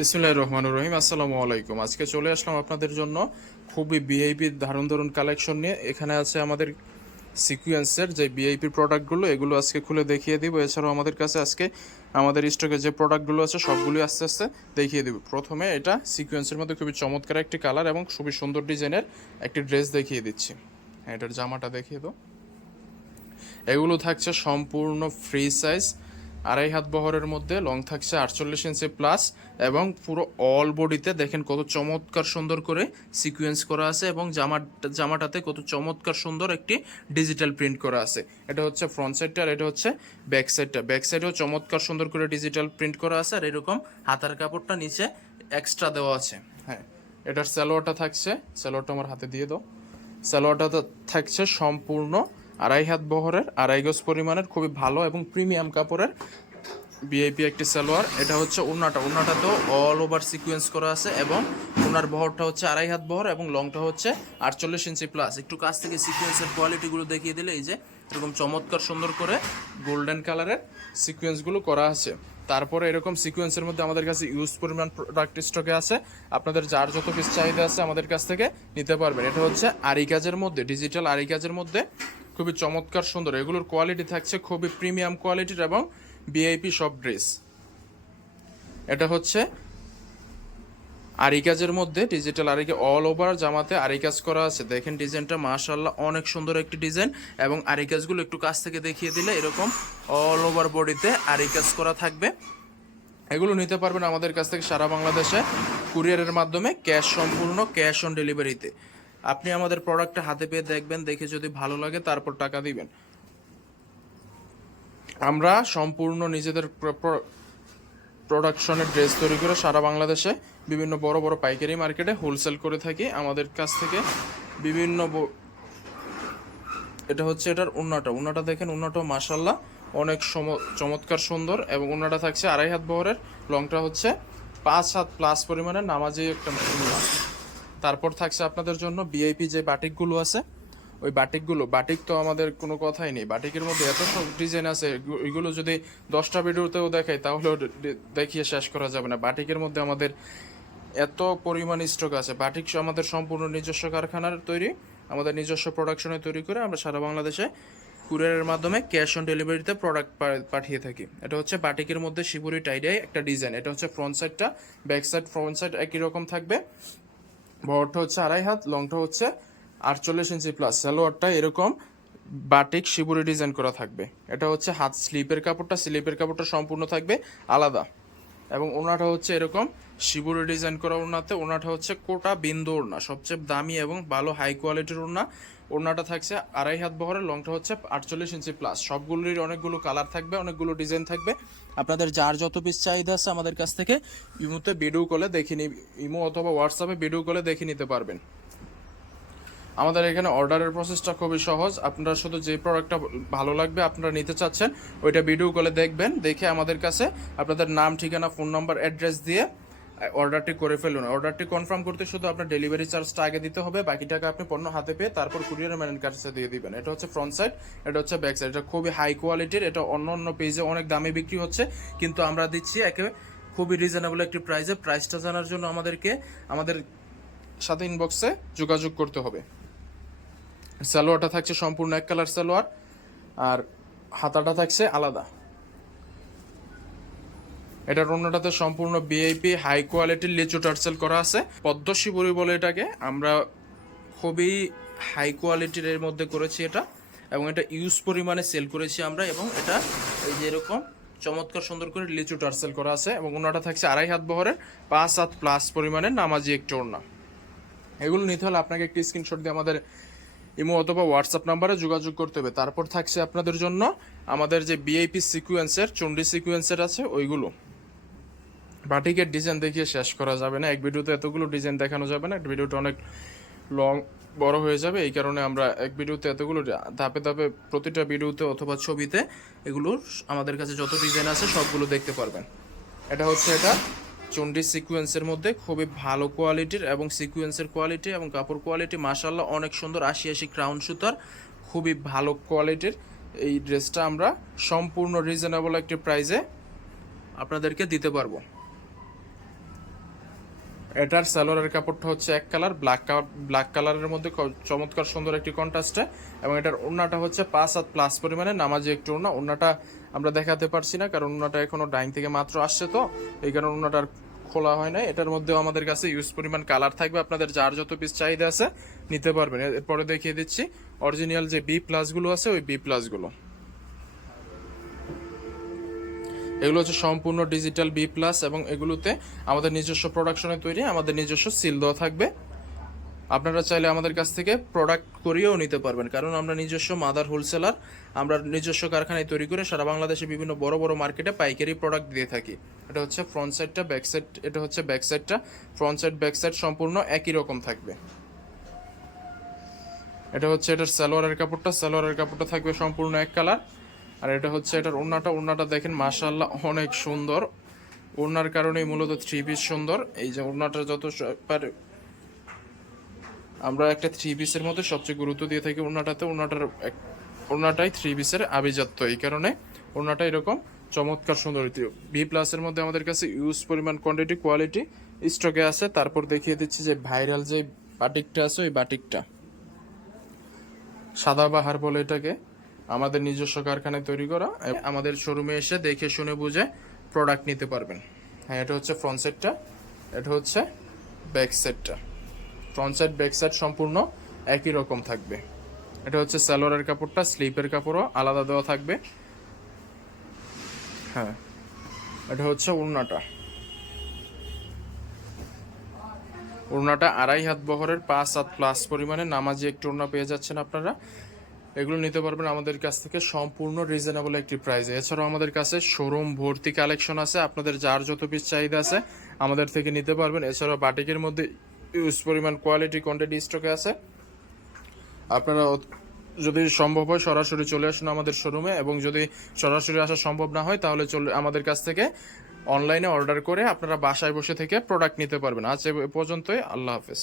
বিসমিল্লাহির রহমানির রহিম। আসসালামু আলাইকুম। আজকে চলে আসলাম আপনাদের জন্য খুবই ভিআইপি দারুণ কালেকশন নিয়ে। এখানে আছে আমাদের সিকুয়েন্সের যে ভিআইপি প্রোডাক্টগুলো, এগুলো আজকে খুলে দেখিয়ে দিব। এছাড়াও আমাদের কাছে আজকে আমাদের স্টকে যে প্রোডাক্টগুলো আছে সবগুলোই আস্তে আস্তে দেখিয়ে দিব। প্রথমে এটা সিকুয়েন্সের মধ্যে খুবই চমৎকার একটি কালার এবং খুবই সুন্দর ডিজাইনের একটি ড্রেস দেখিয়ে দিচ্ছি। হ্যাঁ, এটার জামাটা দেখিয়ে দাও। এগুলো থাকছে সম্পূর্ণ ফ্রি সাইজ, 2.5 হাত বহরের মধ্যে, লং থাকছে 48 ইঞ্চি প্লাস এবং পুরো অল বডিতে দেখেন কত চমৎকার সুন্দর করে সিকুয়েন্স করা আছে এবং জামাটাতে কত চমৎকার সুন্দর একটি ডিজিটাল প্রিন্ট করা আছে। এটা হচ্ছে ফ্রন্ট সাইডটা আর এটা হচ্ছে ব্যাক সাইডটা। ব্যাক সাইডেও চমৎকার সুন্দর করে ডিজিটাল প্রিন্ট করা আছে আর এরকম হাতার কাপড়টা নিচে এক্সট্রা দেওয়া আছে। হ্যাঁ, এটার সালোয়ারটা থাকছে, সালোয়ারটা আমার হাতে দিয়ে দাও। সালোয়ারটা থাকছে সম্পূর্ণ 2.5 হাত বহরের, 2.5 গজ পরিমাণের, খুবই ভালো এবং প্রিমিয়াম কাপড়ের ভিআইপি একটি সালোয়ার। এটা হচ্ছে ওড়নাটাতেও অল ওভার সিকুয়েন্স করা আছে এবং ওনার বহরটা হচ্ছে 2.5 হাত বহর এবং লংটা হচ্ছে 48 ইঞ্চি প্লাস। একটু কাছ থেকে সিকুয়েন্সের কোয়ালিটিগুলো দেখিয়ে দিলে এই যে এরকম চমৎকার সুন্দর করে গোল্ডেন কালারের সিকুয়েন্সগুলো করা আছে। তারপরে এরকম সিকুয়েন্সের মধ্যে আমাদের কাছে ইউজ পরিমাণ প্রোডাক্ট স্টকে আছে। আপনাদের যার যত পিস চাহিদা আছে আমাদের কাছ থেকে নিতে পারবেন। এটা হচ্ছে আরি কাজের মধ্যে, ডিজিটাল আরি কাজের মধ্যে খুবই চমৎকার সুন্দর। এগুলোর কোয়ালিটি থাকছে খুবই প্রিমিয়াম কোয়ালিটির এবং ভিআইপি সব ড্রেস। এটা হচ্ছে আরি কাজের মধ্যে, ডিজিটাল আরিকা, অল ওভার জামাতে আরি কাজ করা আছে। দেখেন ডিজাইনটা মাশাআল্লাহ অনেক সুন্দর একটি ডিজাইন এবং আরি কাজগুলো একটু কাছ থেকে দেখিয়ে দিলে এরকম অল ওভার বডিতে আরি কাজ করা থাকবে। এগুলো নিতে পারবেন আমাদের কাছ থেকে সারা বাংলাদেশে কুরিয়ারের মাধ্যমে, সম্পূর্ণ ক্যাশ অন ডেলিভারিতে। আপনি আমাদের প্রোডাক্টটা হাতে পেয়ে দেখবেন, দেখে যদি ভালো লাগে তারপর টাকা দিবেন। আমরা সম্পূর্ণ নিজেদের প্রোডাকশনের ড্রেস তৈরি করে সারা বাংলাদেশে বিভিন্ন বড় বড় পাইকারি মার্কেটে হোলসেল করে থাকি। আমাদের কাছ থেকে বিভিন্ন এটা হচ্ছে এটার ওন্নাটা দেখেন, ওন্নাটাও মাশাআল্লাহ অনেক চমৎকার সুন্দর এবং ওন্নাটা থাকছে 2.5 হাত বহরের, লংটা হচ্ছে 5 হাত প্লাস পরিমাণের নামাজি একটা ওন্না। তারপর থাকছে আপনাদের জন্য ভিআইপি যে বাটিকগুলো আছে, ওই বাটিক তো আমাদের কোনো কথাই নেই। বাটিকের মধ্যে এত সব ডিজাইন আছে, ওইগুলো যদি 10টা ভিডিওতেও দেখাই তাহলেও দেখিয়ে শেষ করা যাবে না। বাটিকের মধ্যে আমাদের এত পরিমাণ স্টক আছে। বাটিক আমাদের সম্পূর্ণ নিজস্ব কারখানার তৈরি, আমাদের নিজস্ব প্রোডাকশনে তৈরি করে আমরা সারা বাংলাদেশে কুরিয়ারের মাধ্যমে ক্যাশ অন ডেলিভারিতে প্রোডাক্ট পাঠিয়ে থাকি। এটা হচ্ছে বাটিকের মধ্যে শিবুরি টাইডাই একটা ডিজাইন। এটা হচ্ছে ফ্রন্ট সাইডটা, ব্যাক সাইড ফ্রন্ট সাইড একই রকম থাকবে। বহরটা হচ্ছে 2.5 হাত, লংটা হচ্ছে 48 ইঞ্চি প্লাস। সালোয়ারটা এরকম বাটিক শিবুরি ডিজাইন করা থাকবে। এটা হচ্ছে হাত স্লিপের কাপড়টা সম্পূর্ণ থাকবে আলাদা এবং ওনাটা হচ্ছে এরকম শিবুরি ডিজাইন করা। ওনাটা হচ্ছে কোটা বিন্দু ওড়না, সবচেয়ে দামি এবং ভালো হাই কোয়ালিটির ওড়না। ওড়নাটা থাকছে 2.5 হাত বহরের, লংটা হচ্ছে 48 ইঞ্চি প্লাস। সবগুলোর অনেকগুলো কালার থাকবে, অনেকগুলো ডিজাইন থাকবে। আপনাদের যার যত পিস চাহিদা আছে আমাদের কাছ থেকে ইমোতে ভিডিও কলে দেখে ইমো অথবা হোয়াটসঅ্যাপে ভিডিও কলে দেখে নিতে পারবেন। আমাদের এখানে অর্ডারের প্রসেসটা খুবই সহজ। আপনারা শুধু যে প্রোডাক্টটা ভালো লাগবে আপনারা নিতে চাচ্ছেন ওইটা ভিডিও কলে দেখবেন, দেখে আমাদের কাছে আপনাদের নাম, ঠিকানা, ফোন নাম্বার, অ্যাড্রেস দিয়ে অর্ডারটি করে ফেলুন। অর্ডারটি কনফার্ম করতে শুধু আপনার ডেলিভারি চার্জটা আগে দিতে হবে, বাকি টাকা আপনি পণ্য হাতে পেয়ে তারপর কুরিয়ার ম্যানের কাছে দিয়ে দিবেন। এটা হচ্ছে ফ্রন্ট সাইড, এটা হচ্ছে ব্যাক সাইড। এটা খুবই হাই কোয়ালিটির, এটা অন্য পেজে অনেক দামে বিক্রি হচ্ছে, কিন্তু আমরা দিচ্ছি খুবই রিজনেবল একটি প্রাইসে। প্রাইসটা জানার জন্য আমাদের সাথে ইনবক্সে যোগাযোগ করতে হবে। সালোয়ারটা থাকছে সম্পূর্ণ এক কালার সালোয়ার আর হাতাটা থাকছে আলাদা। এটার ওড়নাটাতে সম্পূর্ণ ভিআইপি হাই কোয়ালিটির লিচু টার্সেল করা আছে। পদ্ম শিবুরি বলে এটাকে, আমরা খুবই হাই কোয়ালিটির এর মধ্যে করেছি এটা এবং এটা ইউজ পরিমাণে সেল করেছি আমরা। এবং এটা এই যে এরকম চমৎকার সুন্দর করে লিচু টার্সেল করা আছে এবং ওড়নাটা থাকছে 2.5 হাত বহরের, 5 হাত প্লাস পরিমাণের নামাজি একটা ওড়না। এগুলো নিতে হলে আপনাকে একটি স্ক্রিনশট দিয়ে আমাদের ইমো অথবা হোয়াটসঅ্যাপ নাম্বারে যোগাযোগ করতে হবে। তারপর থাকছে আপনাদের জন্য আমাদের যে ভিআইপি সিকুয়েন্সের, চন্ডি সিকুয়েন্সের আছে ওইগুলো। বাটিকের ডিজাইন দেখিয়ে শেষ করা যাবে না, এক ভিডিওতে এতগুলো ডিজাইন দেখানো যাবে না, ভিডিওটা অনেক বড় হয়ে যাবে। এই কারণে আমরা এক ভিডিওতে এতগুলো ধাপে ধাপে প্রতিটা ভিডিওতে অথবা ছবিতে এগুলোর আমাদের কাছে যত ডিজাইন আছে সবগুলো দেখতে পারবেন। এটা হচ্ছে চন্ডি সিকুয়েন্সের মধ্যে খুবই ভালো কোয়ালিটির এবং সিকুয়েন্সের কোয়ালিটি এবং কাপড় কোয়ালিটি মাশাআল্লাহ অনেক সুন্দর। 80 ক্রাউন সুতার খুবই ভালো কোয়ালিটির এই ড্রেসটা আমরা সম্পূর্ণ রিজনেবল একটি প্রাইসে আপনাদেরকে দিতে পারবো। এটার সালোয়ারের কাপড়টা হচ্ছে এক কালার, ব্ল্যাক কালারের মধ্যে চমৎকার সুন্দর একটি কন্ট্রাস্টে, এবং এটার ওড়নাটা হচ্ছে 5 হাত প্লাস পরিমাণে নামাজি একটু ওড়না। ওড়নাটা আমরা দেখাতে পারছি না কারণ ওড়নাটা এখনো ডাইং থেকে মাত্র আসছে, তো এই কারণে ওড়নাটার খোলা হয় না। এটার মধ্যেও আমাদের কাছে ইউজ পরিমাণ কালার থাকবে, আপনাদের যার যত পিস চাহিদা আছে নিতে পারবেন। এরপরে দেখিয়ে দিচ্ছি অরিজিনাল যে বি প্লাসগুলো আছে, ওই বি প্লাসগুলো, এগুলো হচ্ছে সম্পূর্ণ ডিজিটাল বি প্লাস, এবং এগুলোতে আমাদের নিজস্ব প্রোডাকশনে তৈরি, আমাদের নিজস্ব সিল দেওয়া থাকবে। আপনারা চাইলে আমাদের কাছ থেকে প্রোডাক্ট করিয়েও নিতে পারবেন, কারণ আমরা নিজস্ব মাদার হোলসেলার, আমরা নিজস্ব কারখানায় তৈরি করে সারা বাংলাদেশে বিভিন্ন বড় বড় মার্কেটে পাইকারি প্রোডাক্ট দিয়ে থাকি। এটা হচ্ছে ফ্রন্ট সাইডটা, ব্যাক সাইড, এটা হচ্ছে ব্যাক সাইডটা। ফ্রন্ট সাইড ব্যাক সাইড সম্পূর্ণ একই রকম থাকবে। এটা হচ্ছে এটার সালোয়ারের কাপড়টা, সালোয়ারের কাপড়টা থাকবে সম্পূর্ণ এক কালার। আর এটা হচ্ছে এটার ওড়নাটা, ওড়নাটা দেখেন মাশাআল্লাহ অনেক সুন্দর। ওড়নার কারণেই মূলত থ্রি পিস সুন্দর। এই যে ওড়নাটা যত পারে আমরা একটা থ্রি পিসের মধ্যে সবচেয়ে গুরুত্ব দিয়ে থাকি ওড়নাটাতে। ওড়নাটাই থ্রি পিসের আভিজাত্য, এই কারণে ওড়নাটা এরকম চমৎকার সুন্দর। বি প্লাসের মধ্যে আমাদের কাছে ইউজ পরিমাণ কোয়ান্টিটি কোয়ালিটি স্টকে আছে। তারপর দেখিয়ে দিচ্ছি যে ভাইরাল যে বাটিকটা আছে, ওই বাটিকটা সাদাবাহার বলে এটাকে, আমাদের নিজস্ব কারখানায় তৈরি করা। আমাদের শোরুমে এসে দেখে শুনে বুঝে প্রোডাক্ট নিতে পারবেন। হ্যাঁ, এটা হচ্ছে ফ্রন্ট সাইডটা, এটা হচ্ছে ব্যাক সাইডটা। ফ্রন্ট সাইড ব্যাক সাইড সম্পূর্ণ একই রকম থাকবে। এটা হচ্ছে সালোয়ারের কাপড়টা, স্লিপের কাপড়ও আলাদা দেওয়া থাকবে। হ্যাঁ, এটা হচ্ছে ওড়নাটা, ওড়নাটা 2.5 হাত বহরের 5 হাত প্লাস পরিমাণে নামাজি একটি ওড়না পেয়ে যাচ্ছেন আপনারা। এগুলো নিতে পারবেন আমাদের কাছ থেকে সম্পূর্ণ রিজনেবল একটি প্রাইসে। এছাড়াও আমাদের কাছে শোরুম ভর্তি কালেকশন আছে, আপনাদের যার যত পিস চাহিদা আছে আমাদের থেকে নিতে পারবেন। এছাড়াও বাটিকের মধ্যে ইউজ পরিমাণ কোয়ালিটি কোয়ান্টিটি স্টকে আছে। আপনারা যদি সম্ভব হয় সরাসরি চলে আসুন আমাদের শোরুমে, এবং যদি সরাসরি আসা সম্ভব না হয় তাহলে আমাদের কাছ থেকে অনলাইনে অর্ডার করে আপনারা বাসায় বসে থেকে প্রোডাক্ট নিতে পারবেন। আজ এ পর্যন্তই, আল্লাহ হাফেজ।